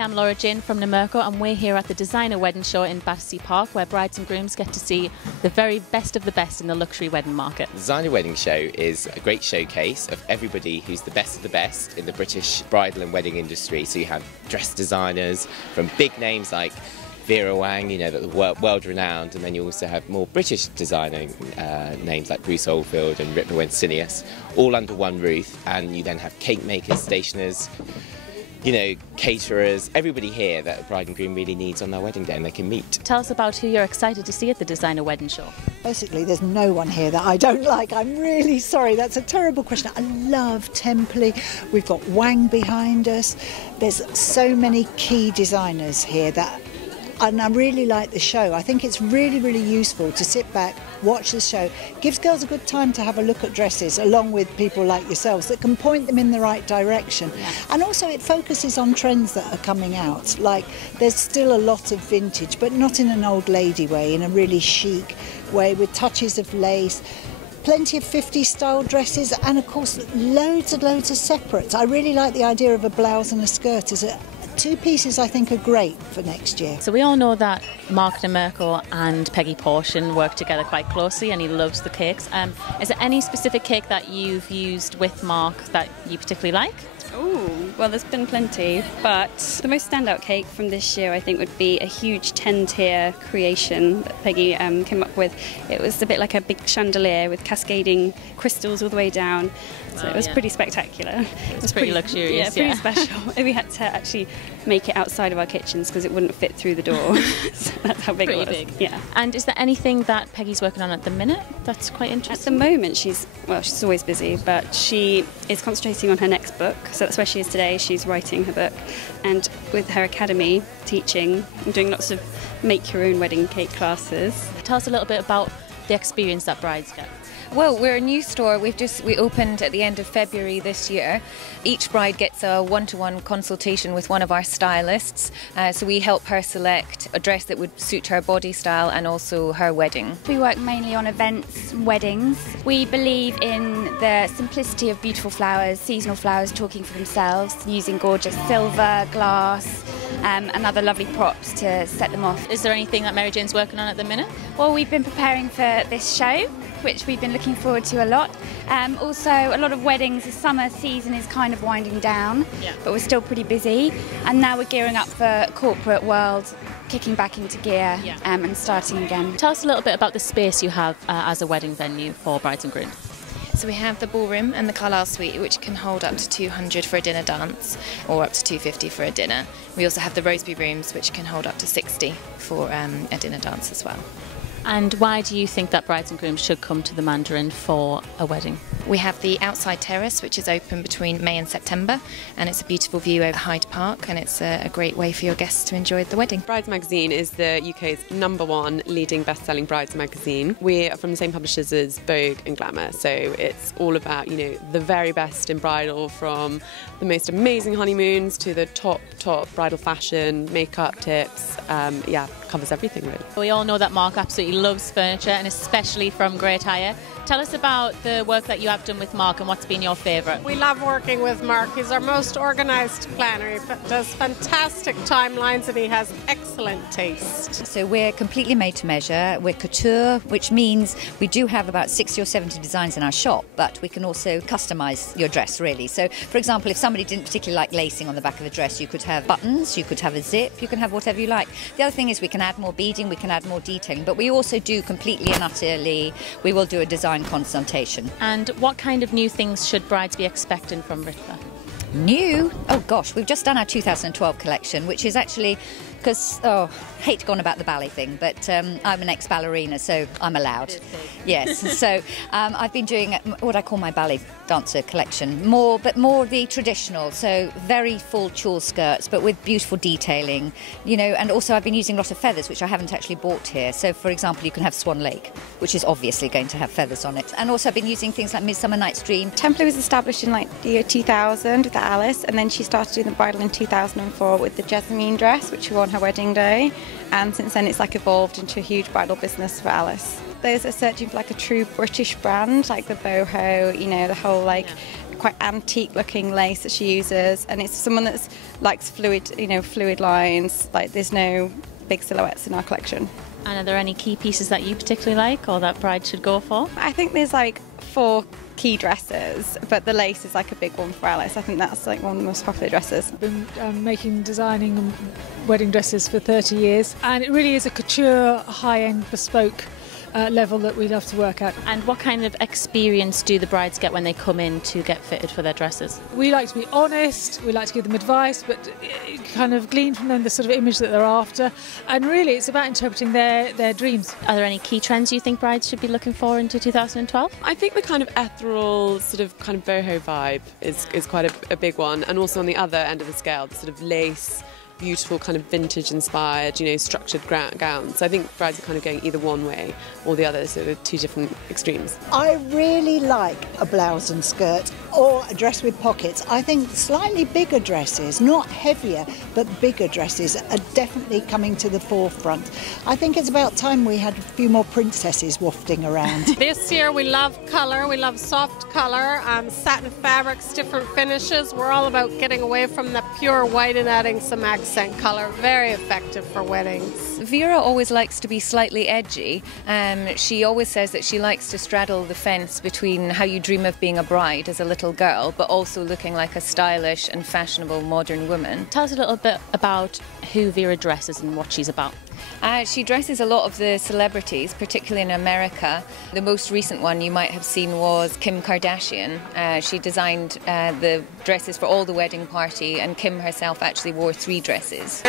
I'm Laura Jin from Niemierko, and we're here at the Designer Wedding Show in Battersea Park, where brides and grooms get to see the very best of the best in the luxury wedding market. The Designer Wedding Show is a great showcase of everybody who's the best of the best in the British bridal and wedding industry. So you have dress designers from big names like Vaughan, you know, that are world-renowned, and then you also have more British designing names like Bruce Oldfield and Insinna, all under one roof. And you then have cake makers, stationers, you know, caterers, everybody here that a bride and groom really needs on their wedding day, and they can meet. Tell us about who you're excited to see at the Designer Wedding Show. Basically, there's no one here that I don't like. I'm really sorry, that's a terrible question. I love Templey. We've got Wang behind us. There's so many key designers here and I really like the show. I think it's really, really useful to sit back, watch the show. Gives girls a good time to have a look at dresses, along with people like yourselves that can point them in the right direction. Yeah. And also it focuses on trends that are coming out. Like, there's still a lot of vintage, but not in an old lady way, in a really chic way, with touches of lace. Plenty of 50s style dresses, and of course loads of separates. I really like the idea of a blouse and a skirt as two pieces I think are great for next year. So we all know that Mark Niemierko and Peggy Porschen work together quite closely, and he loves the cakes. Is there any specific cake that you've used with Mark that you particularly like? Oh, well, there's been plenty, but the most standout cake from this year, I think, would be a huge 10-tier creation that Peggy came up with. It was a bit like a big chandelier with cascading crystals all the way down, so it was pretty spectacular. It was pretty luxurious, yeah. Pretty special. We had to actually make it outside of our kitchens because it wouldn't fit through the door. So that's how big it was. Big. Yeah. And is there anything that Peggy's working on at the minute that's quite interesting? At the moment, she's always busy, but she is concentrating on her next book. So that's where she is today. She's writing her book, and with her academy, teaching and doing lots of make your own wedding cake classes. Tell us a little bit about the experience that brides get. Well, we're a new store. We opened at the end of February this year. Each bride gets a one-to-one consultation with one of our stylists. So we help her select a dress that would suit her body style and also her wedding. We work mainly on events, weddings. We believe in the simplicity of beautiful flowers, seasonal flowers talking for themselves, using gorgeous silver, glass, and other lovely props to set them off. Is there anything that Mary Jane's working on at the minute? Well, we've been preparing for this show, which we've been looking forward to a lot. Also, a lot of weddings, the summer season is kind of winding down, but we're still pretty busy. And now we're gearing up for corporate world, kicking back into gear and starting again. Tell us a little bit about the space you have as a wedding venue for brides and grooms. So we have the ballroom and the Carrol suite, which can hold up to 200 for a dinner dance or up to 250 for a dinner. We also have the Rosebery rooms, which can hold up to 60 for a dinner dance as well. And why do you think that brides and grooms should come to the Mandarin for a wedding? We have the outside terrace, which is open between May and September, and it's a beautiful view over Hyde Park, and it's a great way for your guests to enjoy the wedding. Brides magazine is the UK's #1 leading best-selling brides magazine. We are from the same publishers as Vogue and Glamour, so it's all about, you know, the very best in bridal, from the most amazing honeymoons to the top bridal fashion, makeup tips. Covers everything really. We all know that Mark absolutely loves furniture, and especially from Great Hire. Tell us about the work that you have done with Mark and what's been your favourite. We love working with Mark. He's our most organised planner. He does fantastic timelines and he has excellent taste. So we're completely made to measure. We're couture, which means we do have about 60 or 70 designs in our shop, but we can also customise your dress really. So for example, if somebody didn't particularly like lacing on the back of the dress, you could have buttons, you could have a zip, you can have whatever you like. The other thing is we can add more beading, we can add more detailing, but we also do completely and utterly, we will do a design consultation. And what kind of new things should brides be expecting from Ritva? New? Oh gosh, we've just done our 2012 collection, which is actually, because, hate to go on about the ballet thing, but I'm an ex-ballerina, so I'm allowed. Yes, so I've been doing what I call my ballet dancer collection, more the traditional, so very full tulle skirts, but with beautiful detailing, you know, and also I've been using a lot of feathers, which I haven't actually bought here. So, for example, you can have Swan Lake, which is obviously going to have feathers on it. And also I've been using things like Midsummer Night's Dream. Templey was established in like the year 2000 with Alice, and then she started doing the bridal in 2004 with the Jessamine dress, which she wore on her wedding day. And since then it's like evolved into a huge bridal business for Alice. Those are searching for like a true British brand, like the boho, you know, the whole like quite antique-looking lace that she uses, and it's someone that likes fluid lines. Like, there's no big silhouettes in our collection. And are there any key pieces that you particularly like or that brides should go for? I think there's like 4 key dresses, but the lace is like a big one for Alice. I think that's like one of the most popular dresses. I've been designing wedding dresses for 30 years, and it really is a couture, high-end, bespoke level that we love to work at. And what kind of experience do the brides get when they come in to get fitted for their dresses? We like to be honest, we like to give them advice, but kind of glean from them the sort of image that they're after. And really it's about interpreting their dreams. Are there any key trends you think brides should be looking for into 2012? I think the kind of ethereal, sort of kind of boho vibe is quite a big one. And also on the other end of the scale, the sort of lace, beautiful kind of vintage inspired, structured gowns. So I think brides are kind of going either one way or the other, so they're 2 different extremes. I really like a blouse and skirt or a dress with pockets. I think slightly bigger dresses, not heavier, but bigger dresses are definitely coming to the forefront. I think it's about time we had a few more princesses wafting around. This year we love colour, we love soft colour, satin fabrics, different finishes. We're all about getting away from the pure white and adding some accent colour. Very effective for weddings. Vera always likes to be slightly edgy. She always says that she likes to straddle the fence between how you dream of being a bride as a little girl, but also looking like a stylish and fashionable modern woman. Tell us a little bit about who Vera dresses and what she's about. She dresses a lot of the celebrities, particularly in America. The most recent one you might have seen was Kim Kardashian. She designed the dresses for all the wedding party, and Kim herself actually wore 3 dresses.